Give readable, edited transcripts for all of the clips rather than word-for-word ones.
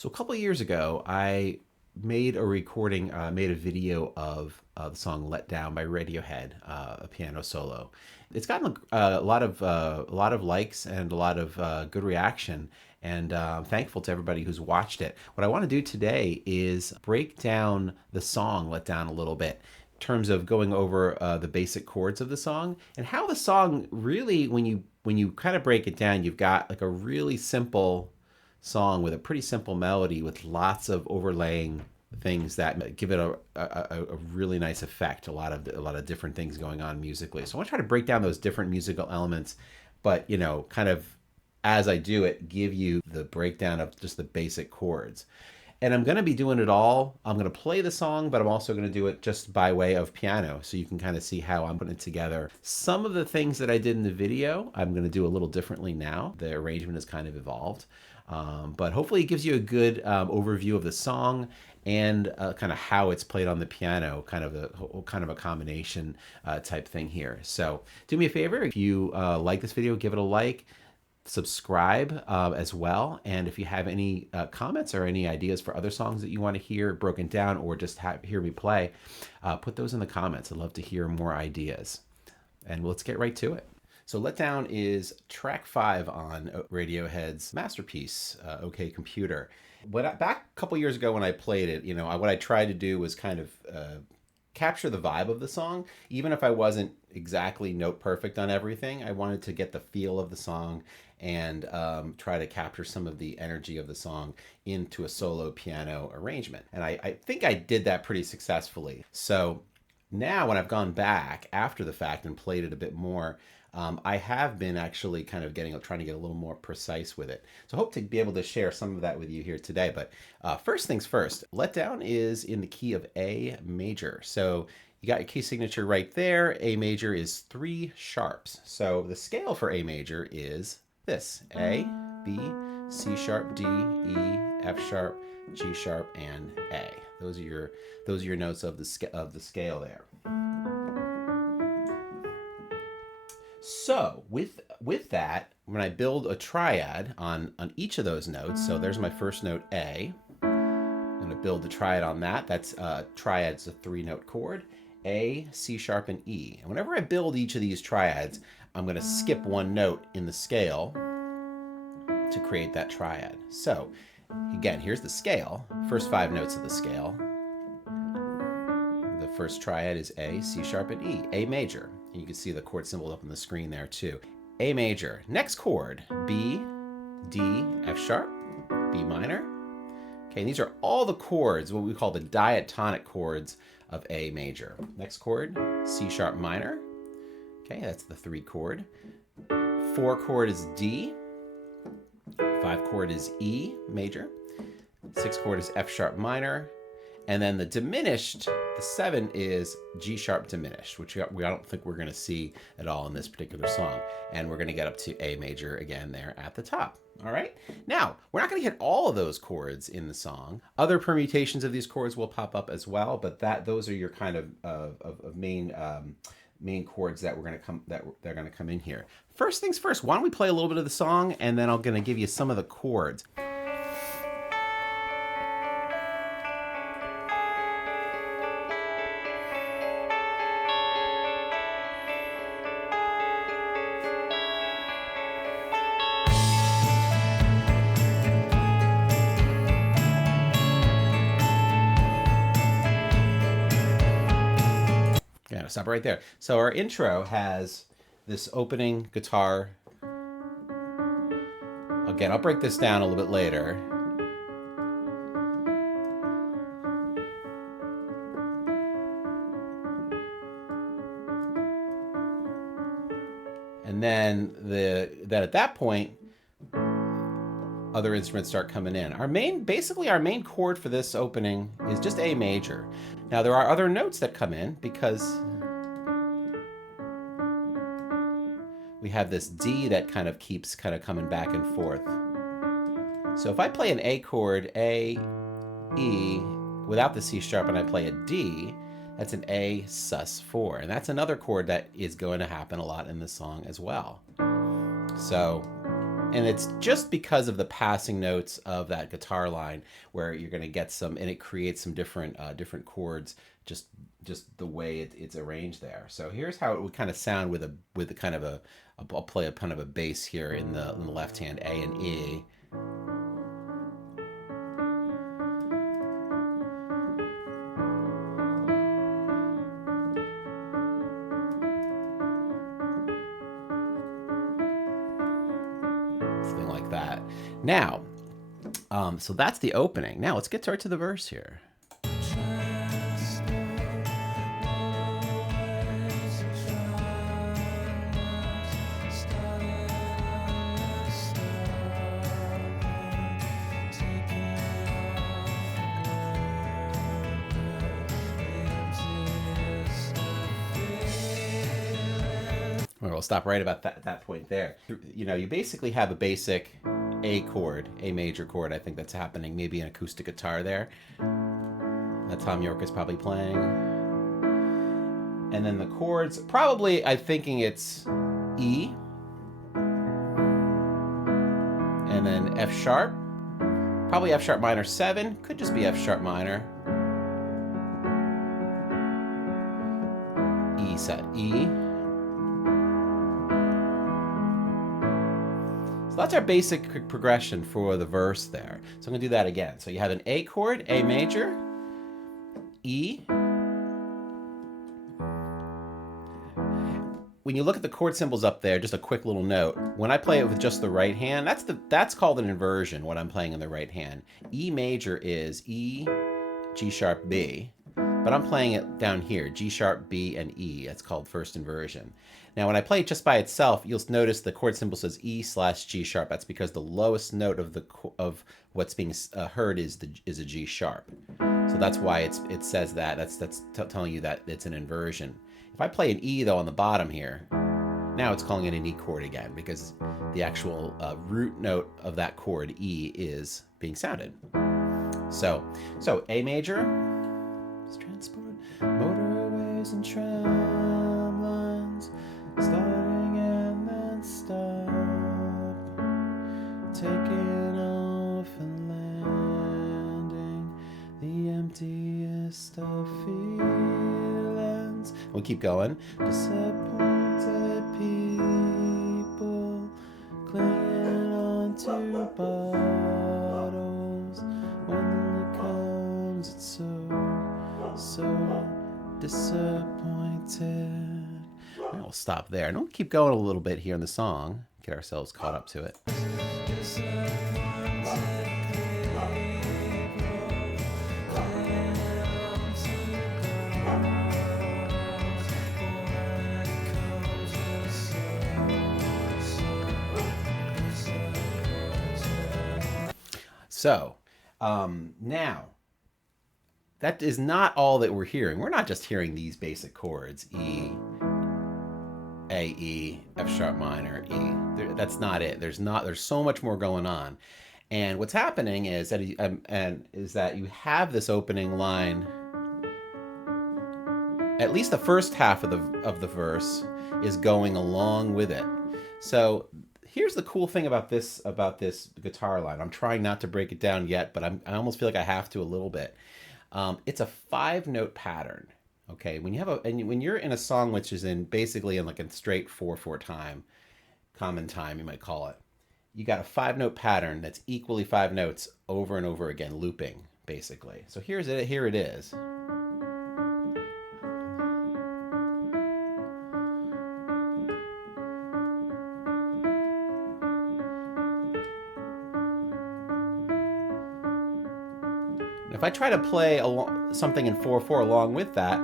So a couple of years ago, I made a recording, made a video of the song "Let Down" by Radiohead, a piano solo. It's gotten a lot of likes and a lot of good reaction, and I'm thankful to everybody who's watched it. What I want to do today is break down the song "Let Down" a little bit, in terms of going over the basic chords of the song and how the song really, when you kind of break it down, you've got like a really simple song with a pretty simple melody with lots of overlaying things that give it a really nice effect. A lot of different things going on musically. So I want to try to break down those different musical elements, but kind of as I do it, give you the breakdown of just the basic chords. And I'm going to be doing it all. I'm going to play the song, but I'm also going to do it just by way of piano. So you can kind of see how I'm putting it together. Some of the things that I did in the video, I'm going to do a little differently now. The arrangement has kind of evolved. But hopefully it gives you a good overview of the song and kind of how it's played on the piano, kind of a combination type thing here. So do me a favor, if you like this video, give it a like, subscribe as well. And if you have any comments or any ideas for other songs that you want to hear broken down or just hear me play, put those in the comments. I'd love to hear more ideas. And let's get right to it. So Let Down is track 5 on Radiohead's masterpiece, OK Computer. Back a couple years ago when I played it, what I tried to do was kind of capture the vibe of the song. Even if I wasn't exactly note perfect on everything, I wanted to get the feel of the song and try to capture some of the energy of the song into a solo piano arrangement. And I think I did that pretty successfully. So now when I've gone back after the fact and played it a bit more, I have been actually kind of trying to get a little more precise with it. So I hope to be able to share some of that with you here today. But first things first, Let Down is in the key of A major. So you got your key signature right there. A major is 3 sharps. So the scale for A major is this: A, B, C sharp, D, E, F sharp, G sharp, and A. Those are your notes of the scale there. So with that, when I build a triad on each of those notes, so there's my first note A. I'm going to build a triad on that. That's triad's a 3-note chord: A, C sharp, and E. And whenever I build each of these triads, I'm going to skip one note in the scale to create that triad. So again, here's the scale. First 5 notes of the scale. The first triad is A, C sharp, and E. A major. And you can see the chord symbol up on the screen there too. A major. Next chord, B, D, F sharp, B minor. Okay, and these are all the chords, what we call the diatonic chords of A major. Next chord, C sharp minor. Okay, that's the 3 chord. 4 chord is D. 5 chord is E major. 6 chord is F sharp minor. And then the diminished, the 7 is G sharp diminished, which I don't think we're going to see at all in this particular song. And we're going to get up to A major again there at the top. All right. Now, we're not going to hit all of those chords in the song. Other permutations of these chords will pop up as well, but those are your kind of main chords that they're going to come in here. First things first, why don't we play a little bit of the song, and then I'm going to give you some of the chords. Yeah, stop right there. So our intro has this opening guitar. Again, I'll break this down a little bit later. And then at that point, other instruments start coming in. Our main chord for this opening is just A major. Now there are other notes that come in because we have this D that kind of keeps coming back and forth. So if I play an A chord, A, E, without the C sharp, and I play a D, that's an A sus4. And that's another chord that is going to happen a lot in this song as well. So And it's just because of the passing notes of that guitar line where you're going to get some, and it creates some different chords, just the way it's arranged there. So here's how it would kind of sound with a kind of a, I'll play a kind of a bass here in the left hand, A and E. Something like that. Now, so that's the opening. Now let's get right to the verse here. We'll stop right about that point there. You know, you basically have a basic A chord, A major chord. I think that's happening. Maybe an acoustic guitar there that Tom York is probably playing. And then the chords, probably I'm thinking it's E. And then F sharp. Probably F sharp minor 7. Could just be F sharp minor. E set E. So that's our basic progression for the verse there. So I'm going to do that again. So you have an A chord, A major, E. When you look at the chord symbols up there, just a quick little note. When I play it with just the right hand, that's called an inversion, what I'm playing in the right hand. E major is E, G sharp, B. But I'm playing it down here, G sharp, B, and E. That's called first inversion. Now, when I play it just by itself, you'll notice the chord symbol says E/G sharp. That's because the lowest note of what's being heard is a G sharp. So that's why it says that. That's telling you that it's an inversion. If I play an E though on the bottom here, now it's calling it an E chord again because the actual root note of that chord E is being sounded. So A major. Transport, motorways and tram lines, starting and then stop, taking off and landing, the emptiest of feelings. We'll keep going. Disappointed people clinging on to bottles. When it comes, it's so disappointed. We'll stop there. And we'll keep going a little bit here in the song, get ourselves caught up to it. So, now, that is not all that we're hearing. We're not just hearing these basic chords, E, A, E, F sharp minor, E. That's not it. There's so much more going on. And what's happening is that you have this opening line. At least the first half of the verse is going along with it. So here's the cool thing about this guitar line. I'm trying not to break it down yet, but I almost feel like I have to a little bit. It's a 5-note pattern. Okay, when you're in a song which is basically in like a straight 4/4 time, common time you might call it, you got a 5-note pattern that's equally 5 notes over and over again, looping basically. So here it is. If I try to play something in 4/4 along with that,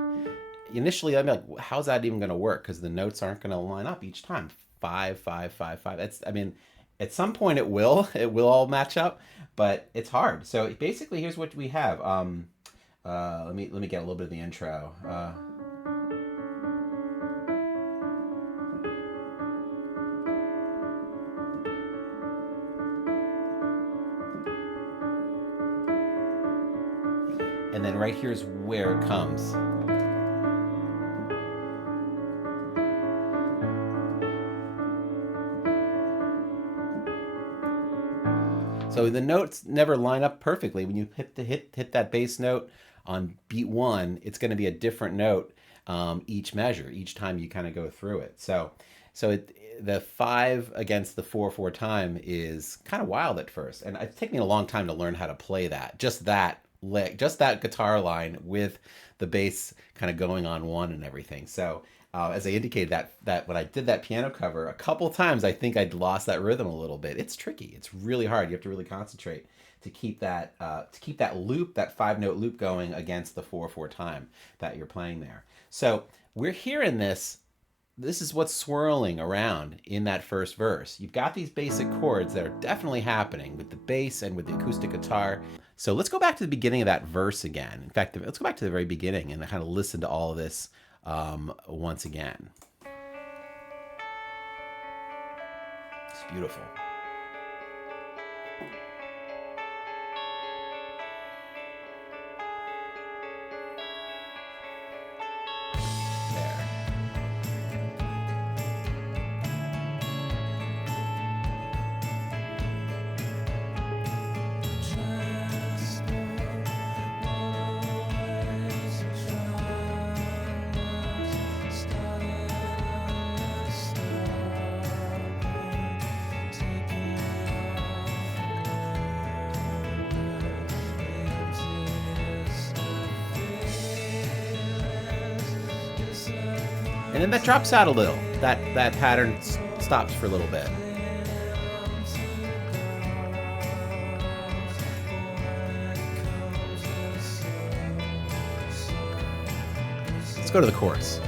initially I'm like, how's that even going to work? Because the notes aren't going to line up each time. 5, 5, 5, 5. At some point it will all match up, but it's hard. So basically, here's what we have. Let me get a little bit of the intro. And then right here's where it comes. So the notes never line up perfectly. When you hit that bass note on beat one, it's going to be a different note each measure, each time you kind of go through it. The 5 against the 4/4 time is kind of wild at first, and it's taken me a long time to learn how to play that. Just that guitar line with the bass kind of going on one and everything. So as I indicated, that when I did that piano cover a couple times, I think I'd lost that rhythm a little bit. It's tricky. It's really hard. You have to really concentrate to keep that loop, that 5-note loop going against the 4/4 time that you're playing there. So we're hearing this. This is what's swirling around in that first verse. You've got these basic chords that are definitely happening with the bass and with the acoustic guitar. So let's go back to the beginning of that verse again. In fact, let's go back to the very beginning and kind of listen to all of this once again. It's beautiful. And then that drops out a little. That pattern stops for a little bit. Let's go to the chorus.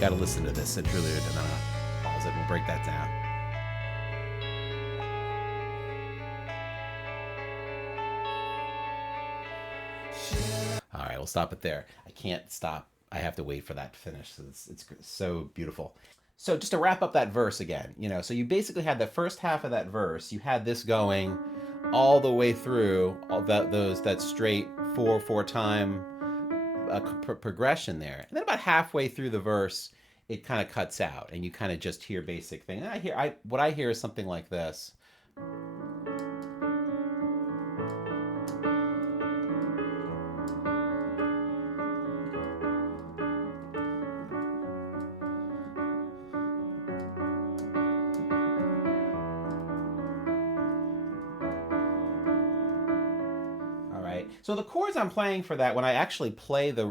Got to listen to this interlude and then I'll pause it and we'll break that down. All right, we'll stop it there. I can't stop. I have to wait for that to finish. So it's so beautiful. So just to wrap up that verse again, so you basically had the first half of that verse. You had this going all the way through all that straight 4/4 time progression there, and then about halfway through the verse, it kind of cuts out, and you kind of just hear basic thing. And what I hear is something like this. So the chords I'm playing for that, when I actually play the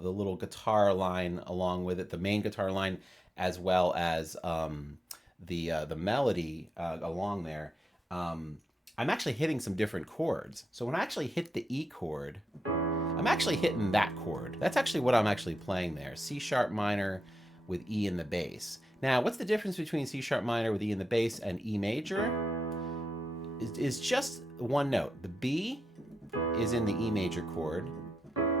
little guitar line along with it, the main guitar line, as well as the melody along there, I'm actually hitting some different chords. So when I actually hit the E chord, I'm actually hitting that chord. That's actually what I'm actually playing there. C sharp minor with E in the bass. Now, what's the difference between C sharp minor with E in the bass and E major? Is just one note. The B is in the E major chord.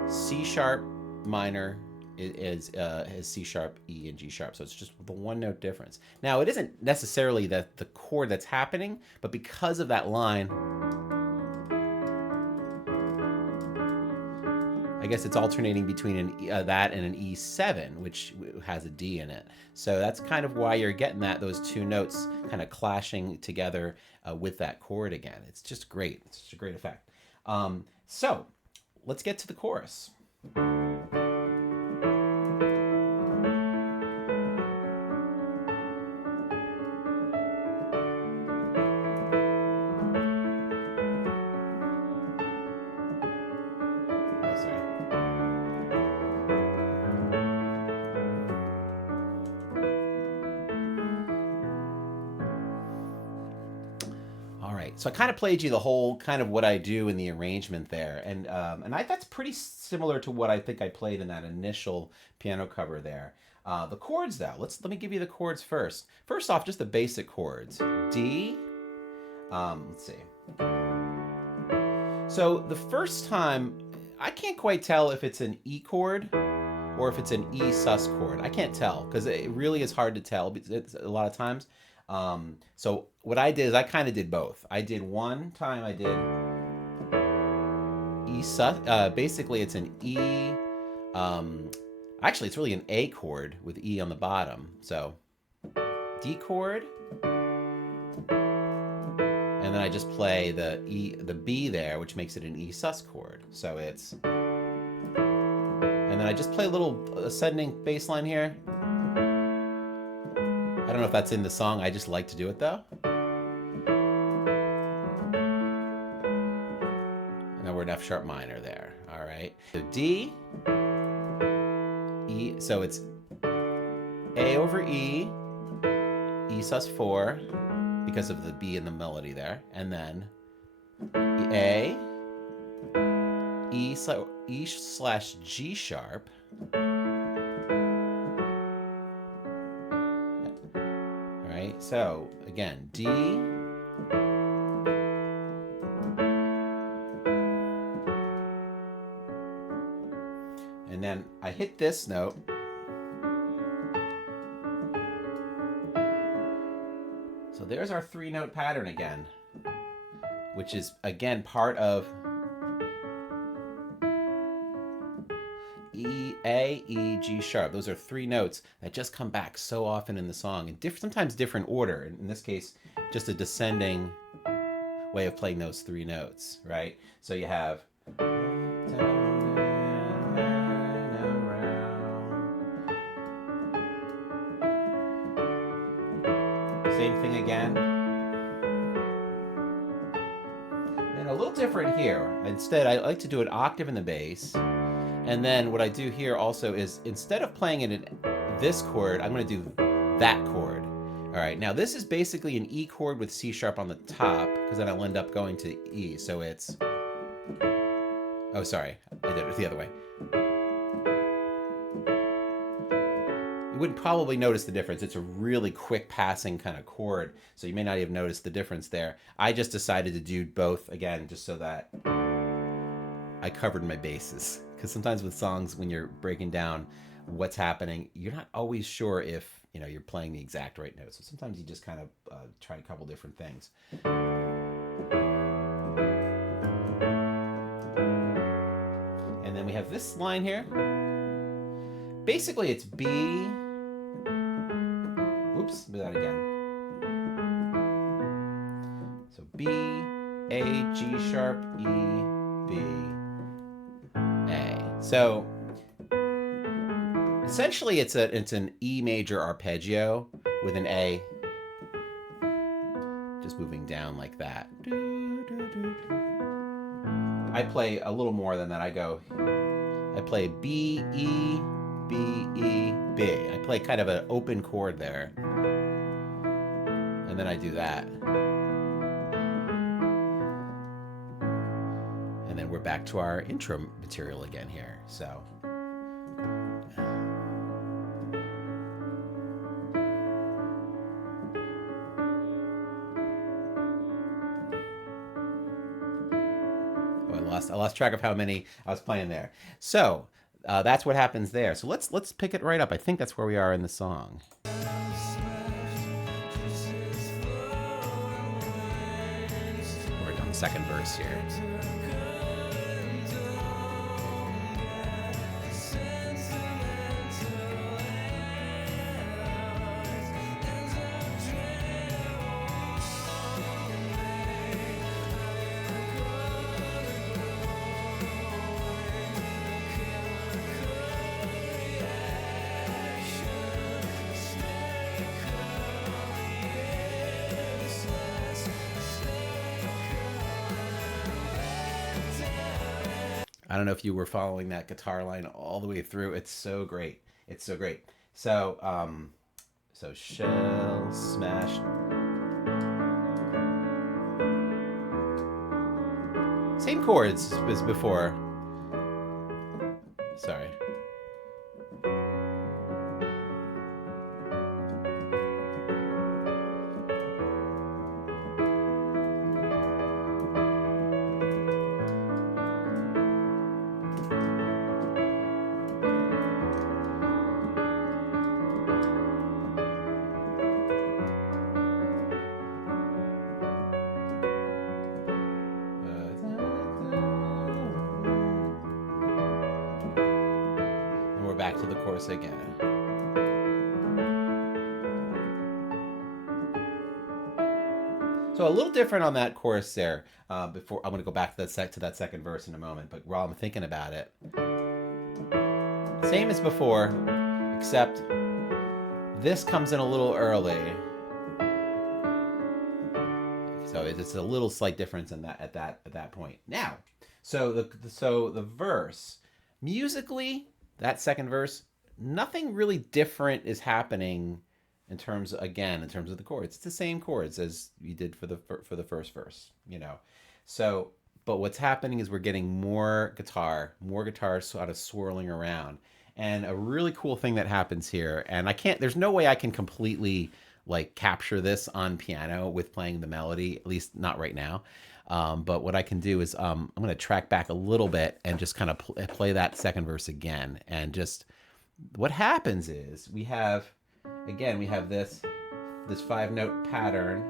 C sharp minor is C sharp, E, and G sharp. So it's just the one note difference. Now, it isn't necessarily the chord that's happening, but because of that line, I guess it's alternating between that and an E7, which has a D in it. So that's kind of why you're getting those two notes kind of clashing together with that chord again. It's just great. It's just a great effect. So let's get to the chorus. So I kind of played you the whole kind of what I do in the arrangement there, and that's pretty similar to what I think I played in that initial piano cover there. The chords, though, let me give you the chords first. First off, just the basic chords. D. Let's see. So the first time, I can't quite tell if it's an E chord or if it's an E sus chord. I can't tell because it really is hard to tell a lot of times. So what I did is I kind of did both. I did one time I did E sus. Basically, it's an E. Actually, it's really an A chord with E on the bottom. So D chord, and then I just play the B there, which makes it an E sus chord. So it's, and then I just play a little ascending bass line here. I don't know if that's in the song. I just like to do it though. And then we're in F sharp minor there. All right. So D, E. So it's A over E, E sus 4, because of the B in the melody there, and then A, E slash G sharp, all right, so again, D, and then I hit this note, so there's our 3-note pattern again, which is again part of E, A, E, G sharp. Those are 3 notes that just come back so often in the song in sometimes different order. In this case, just a descending way of playing those 3 notes, right? So you have same thing again. And a little different here. Instead, I like to do an octave in the bass. And then what I do here also is, instead of playing it in this chord, I'm going to do that chord. All right, now this is basically an E chord with C sharp on the top, because then I'll end up going to E. So it's, oh, sorry, I did it the other way. You wouldn't probably notice the difference. It's a really quick passing kind of chord, so you may not even notice the difference there. I just decided to do both, again, just so that I covered my bases. Because sometimes with songs, when you're breaking down what's happening, you're not always sure if you're playing the exact right note. So sometimes you just kind of try a couple different things. And then we have this line here. Basically, it's B. Oops, do that again. So B, A, G sharp, E, B, A. So essentially, it's an E major arpeggio with an A, just moving down like that. I play a little more than that. I play B, E, B, E, B. I play kind of an open chord there. And then I do that. And then we're back to our intro material again here. So. I lost track of how many I was playing there. So that's what happens there. So let's pick it right up. I think that's where we are in the song. We're on the second verse here. I don't know if you were following that guitar line all the way through. It's so great. It's so great. So, so shell smash. Same chords as before. Sorry. chorus again. So a little different on that chorus there. Before I'm going to go back to that second verse in a moment, but while I'm thinking about it, same as before, except this comes in a little early. So it's a little slight difference in that at that point. Now, so the verse musically, that second verse, nothing really different is happening in terms of the chords. It's the same chords as you did for the first verse, you know. So, but what's happening is we're getting more guitar sort of swirling around. And a really cool thing that happens here, and there's no way I can completely like capture this on piano with playing the melody, at least not right now. But what I can do is I'm going to track back a little bit and just kind of play that second verse again. And just what happens is we have this 5-note pattern.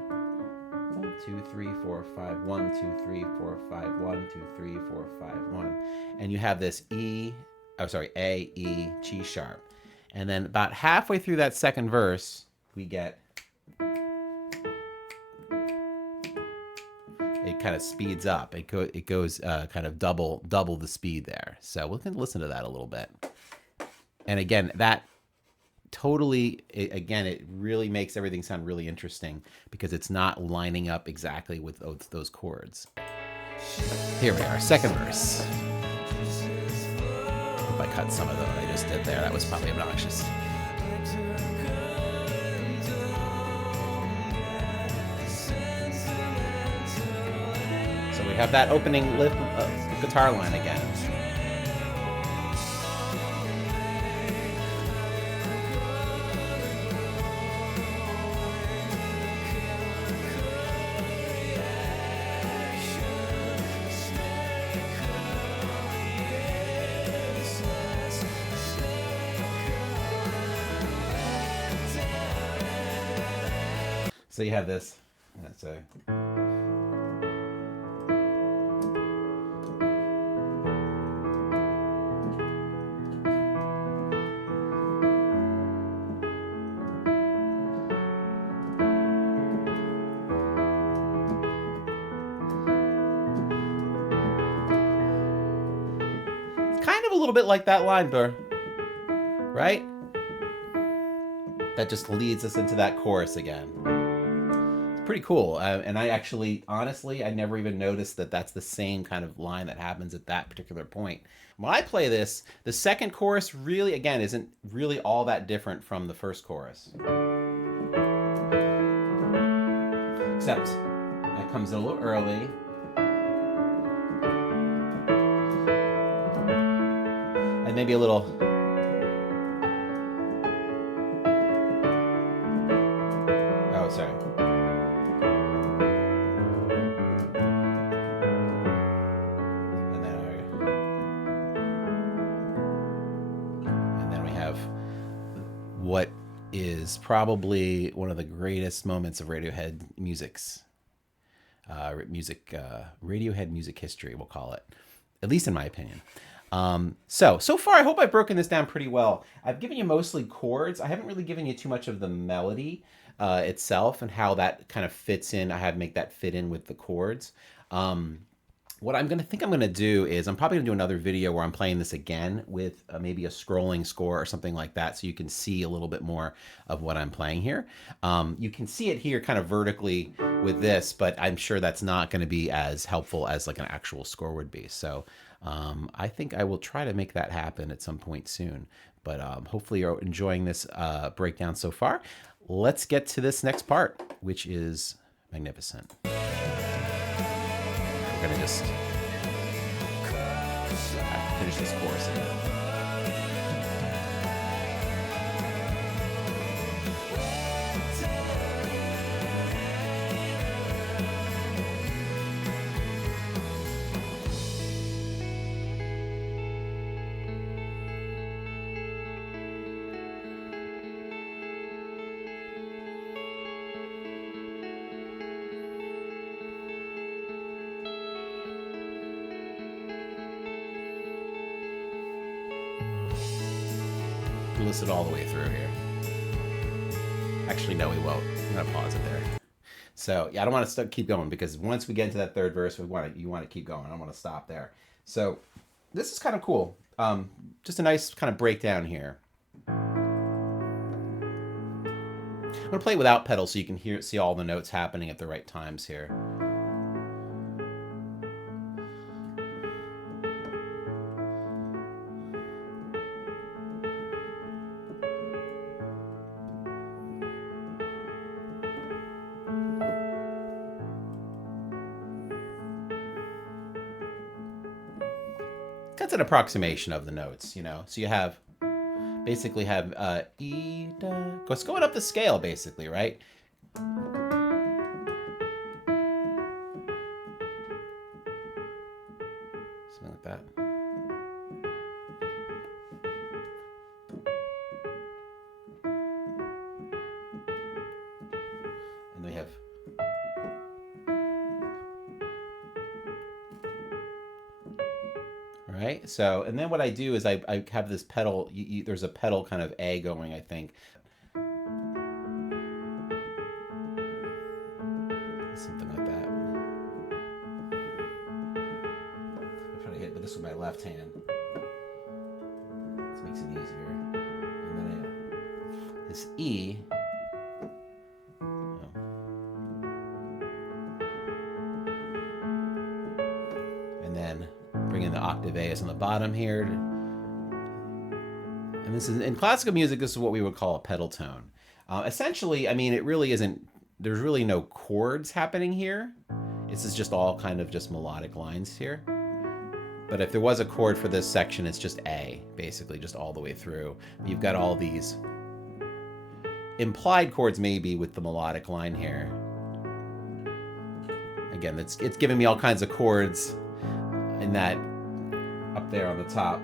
1, 2, 3, 4, 5, 1, 2, 3, 4, 5, 1, 2, 3, 4, 5, 1. And you have this A, E, G sharp. And then about halfway through that second verse, we get, it kind of speeds up. It goes kind of double the speed there. So we can listen to that a little bit. And again, that totally, it really makes everything sound really interesting because it's not lining up exactly with those chords. Here we are, second verse. Hope I cut some of what I just did there. That was probably obnoxious. So we have that opening lift guitar line again. So you have this. That's a. Kind of a little bit like that line, Burr. Right? That just leads us into that chorus again. Pretty cool. And I actually, honestly, I never even noticed that that's the same kind of line that happens at that particular point. When I play this, the second chorus really, again, isn't really all that different from the first chorus. Except it comes in a little early. And maybe a little... Oh, sorry. What is probably one of the greatest moments of Radiohead Radiohead music history, we'll call it, at least in my opinion. So far, I hope I've broken this down pretty well. I've given you mostly chords. I haven't really given you too much of the melody itself and how that kind of fits in. I have make that fit in with the chords. What I'm going to do is I'm probably going to do another video where I'm playing this again with maybe a scrolling score or something like that so you can see a little bit more of what I'm playing here. You can see it here kind of vertically with this, but I'm sure that's not going to be as helpful as like an actual score would be. So I think I will try to make that happen at some point soon. But hopefully you're enjoying this breakdown so far. Let's get to this next part, which is magnificent. We're going to just finish this chorus in. to listen all the way through here. Actually, no, we won't. I'm gonna pause it there. So yeah, I don't want to keep going because once we get into that third verse, you want to keep going. I don't want to stop there. So this is kind of cool. Just a nice kind of breakdown here. I'm gonna play without pedals so you can see all the notes happening at the right times here. That's an approximation of the notes, you know. So you have basically have E, da, it's going up the scale basically, right? Something like that. And we have right? So, and then what I do is I have this pedal, there's a pedal kind of A going, I think. Something like that. I'm trying to hit this with my left hand. This makes it easier. And then this E. And then bring in the octave A is on the bottom here. And this is, in classical music, this is what we would call a pedal tone. Essentially, I mean, it really isn't, there's really no chords happening here. This is just all kind of just melodic lines here. But if there was a chord for this section, it's just A, basically, just all the way through. You've got all these implied chords maybe with the melodic line here. Again, it's giving me all kinds of chords in that up there on the top.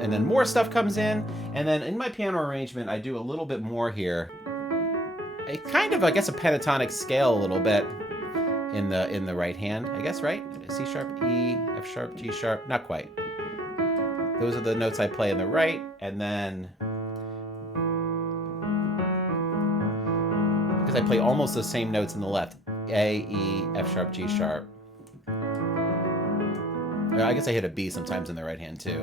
And then more stuff comes in, and then in my piano arrangement, I do a little bit more here. A kind of, I guess, a pentatonic scale a little bit in the right hand, I guess, right? C sharp, E, F sharp, G sharp, not quite. Those are the notes I play in the right, and then because I play almost the same notes in the left, A, E, F sharp, G sharp. I guess I hit a B sometimes in the right hand too.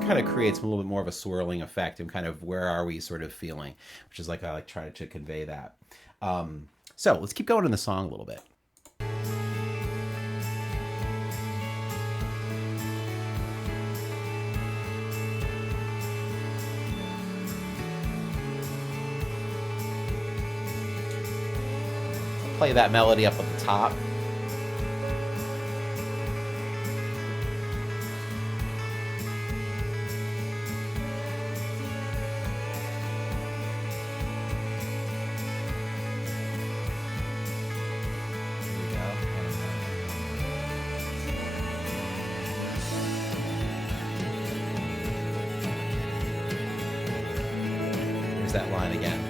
Kind of creates a little bit more of a swirling effect and kind of where are we sort of feeling, which is like I like try to convey that. So let's keep going in the song a little bit. Play that melody up at the top. That line again.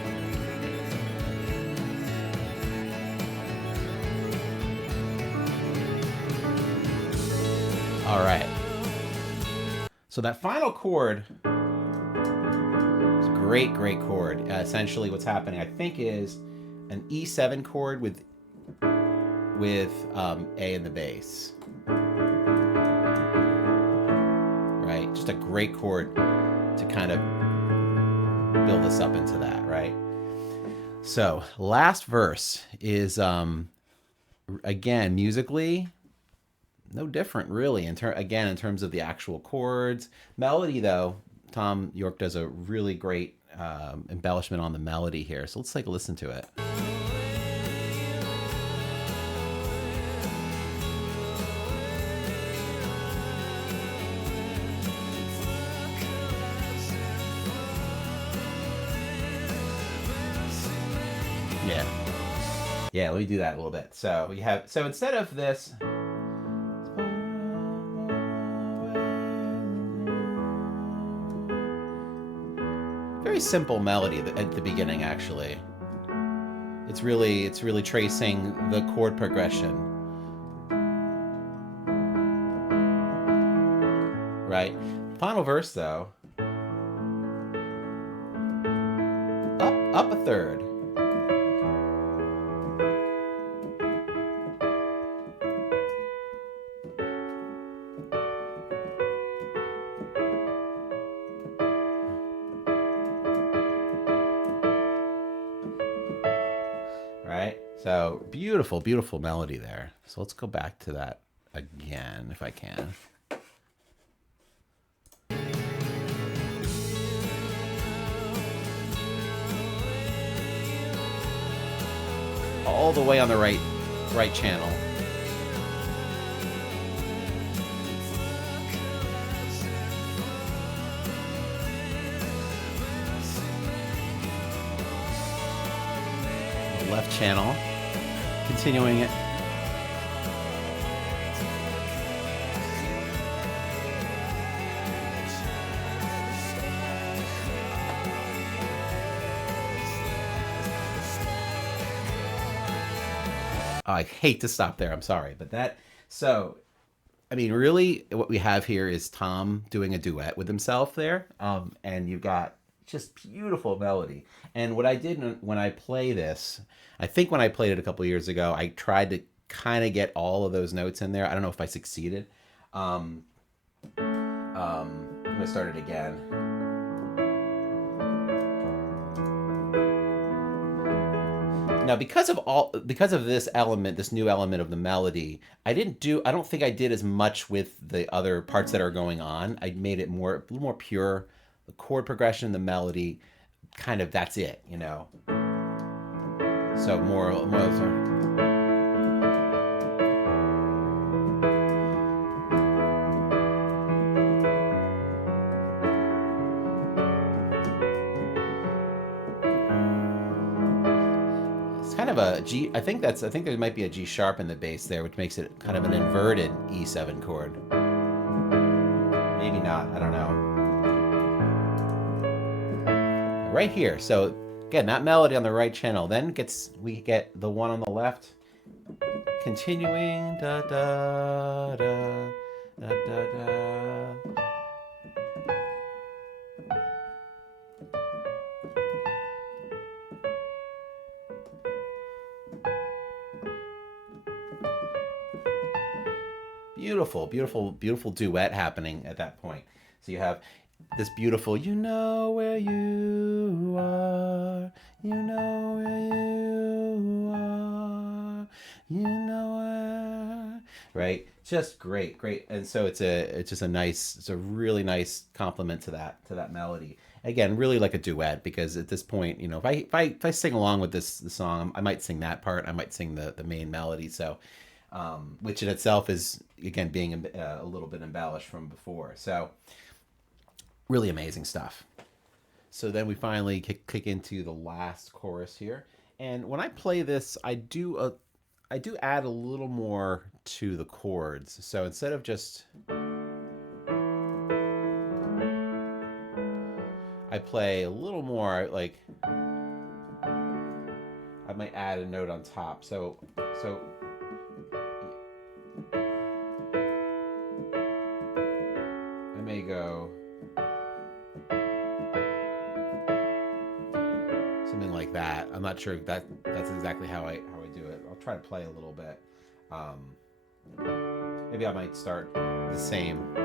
All right. So that final chord is a great chord. Essentially what's happening, I think, is an E7 chord with A in the bass. Right? Just a great chord to kind of build us up into that, right? So last verse is again musically no different really in terms of the actual chords. Melody though, Tom York does a really great embellishment on the melody here. So let's take a listen to it. again. Yeah, let me do that a little bit. So we have, so instead of this, very simple melody at the beginning, actually. It's really tracing the chord progression. Right? Final verse though. Up a third. Right? So beautiful, beautiful melody there. So let's go back to that again if I can. All the way on the right channel. The left channel. Continuing it. I hate to stop there. I'm sorry, but that, so, I mean, really, what we have here is Tom doing a duet with himself there, and you've got just beautiful melody. And what I did when I play this, I think when I played it a couple years ago, I tried to kind of get all of those notes in there. I don't know if I succeeded. I'm gonna start it again. Now, because of this element, this new element of the melody, I don't think I did as much with the other parts that are going on. I made it a little more pure. The chord progression, the melody, kind of, that's it, you know. So more. Kind of a G. I think there might be a G sharp in the bass there, which makes it kind of an inverted E7 chord. Maybe not. I don't know. Right here. So again, that melody on the right channel. Then we get the one on the left, continuing da da da da da da. Beautiful, beautiful, beautiful duet happening at that point. So you have this beautiful, you know where you are, you know where you are, you know where, right? Just great, great. And so it's a really nice compliment to that melody. Again, really like a duet, because at this point, you know, if I sing along with the song, I might sing that part, I might sing the main melody. So which in itself is, again, being a little bit embellished from before. So really amazing stuff. So then we finally kick into the last chorus here. And when I play this, I do add a little more to the chords. So instead of just, I play a little more, like, I might add a note on top. So may go something like that. I'm not sure if that's exactly how I do it. I'll try to play a little bit. Maybe I might start the same.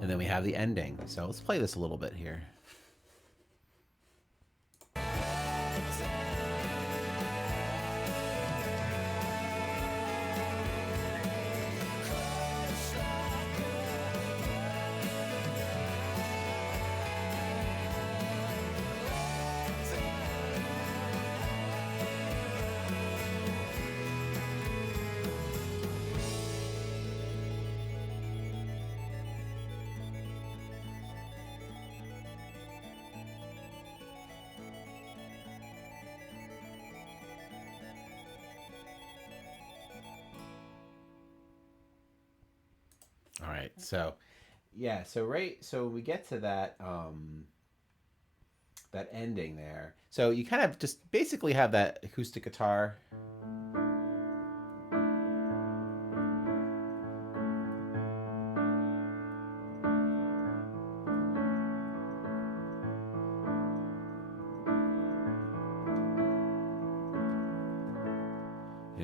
And then we have the ending. So let's play this a little bit here. All right. So yeah. So we get to that that ending there. So you kind of just basically have that acoustic guitar.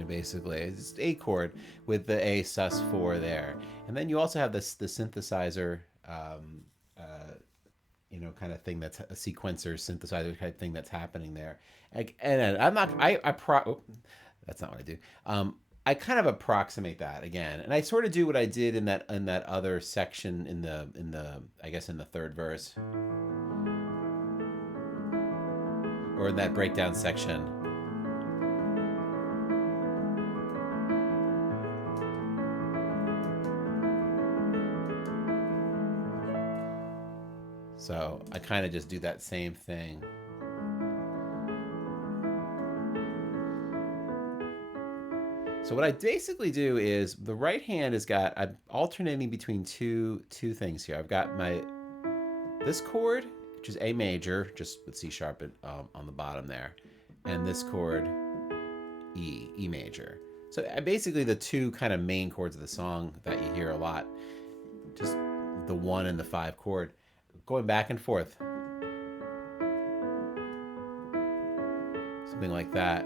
Basically, it's A chord with the A sus4 there, and then you also have this the synthesizer, uh, kind of thing that's a sequencer synthesizer type thing that's happening there. And I'm not, that's not what I do. I kind of approximate that again, and I sort of do what I did in that other section in the I guess in the third verse or in that breakdown section. So I kind of just do that same thing. So what I basically do is the right hand has got, I'm alternating between two things here. I've got my this chord, which is A major, just with C sharp on the bottom there, and this chord E major. So basically the two kind of main chords of the song that you hear a lot, just the 1 and the 5 chord, going back and forth, something like that.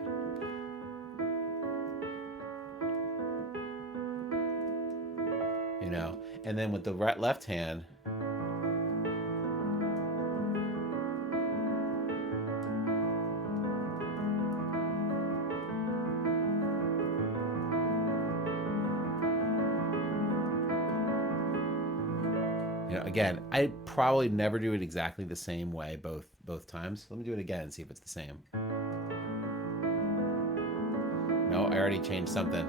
And then with the left hand, again, I probably never do it exactly the same way both times. Let me do it again and see if it's the same. No, I already changed something.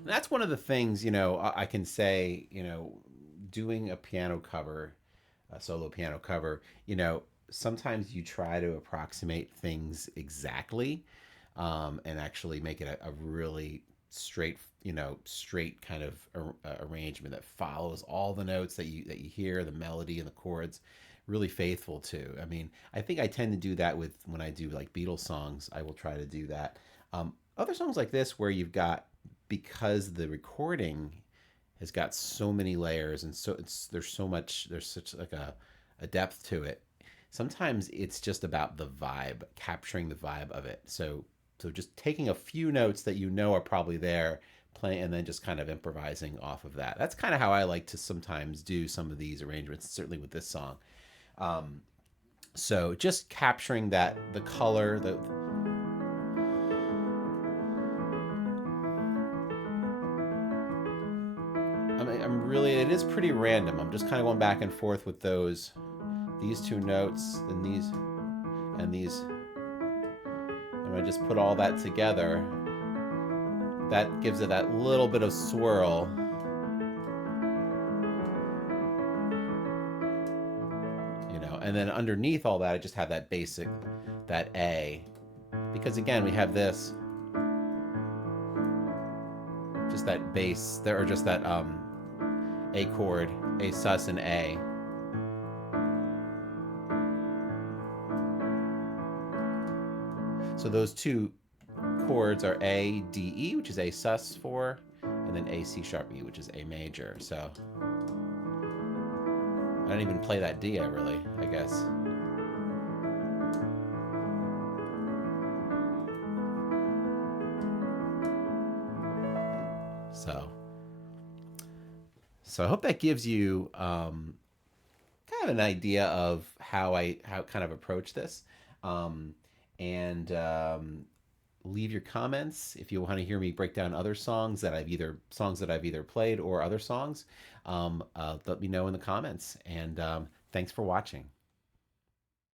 And that's one of the things, I can say, doing a piano cover, a solo piano cover, sometimes you try to approximate things exactly, and actually make it a really straight kind of arrangement that follows all the notes that you hear, the melody and the chords, really faithful to. I mean, I think I tend to do that with when I do like Beatles songs. I will try to do that. Other songs like this where you've got, because the recording has got so many layers and there's such like a depth to it. Sometimes it's just about the vibe, capturing the vibe of it. So just taking a few notes that are probably there, playing, and then just kind of improvising off of that. That's kind of how I like to sometimes do some of these arrangements, certainly with this song. So just capturing the color, it is pretty random. I'm just kind of going back and forth with these two notes, and these, and I just put all that together. That gives it that little bit of swirl. And then underneath all that, I just have that basic, that A, because again, we have this, just that bass there, or just that A chord, A sus and A. So those two chords are A, D, E, which is A sus4, and then A, C sharp, E, which is A major. So I don't even play that D, really, I guess. So I hope that gives you kind of an idea of how kind of approach this. And leave your comments if you want to hear me break down other songs that I've either played or other songs. Let me know in the comments. And thanks for watching.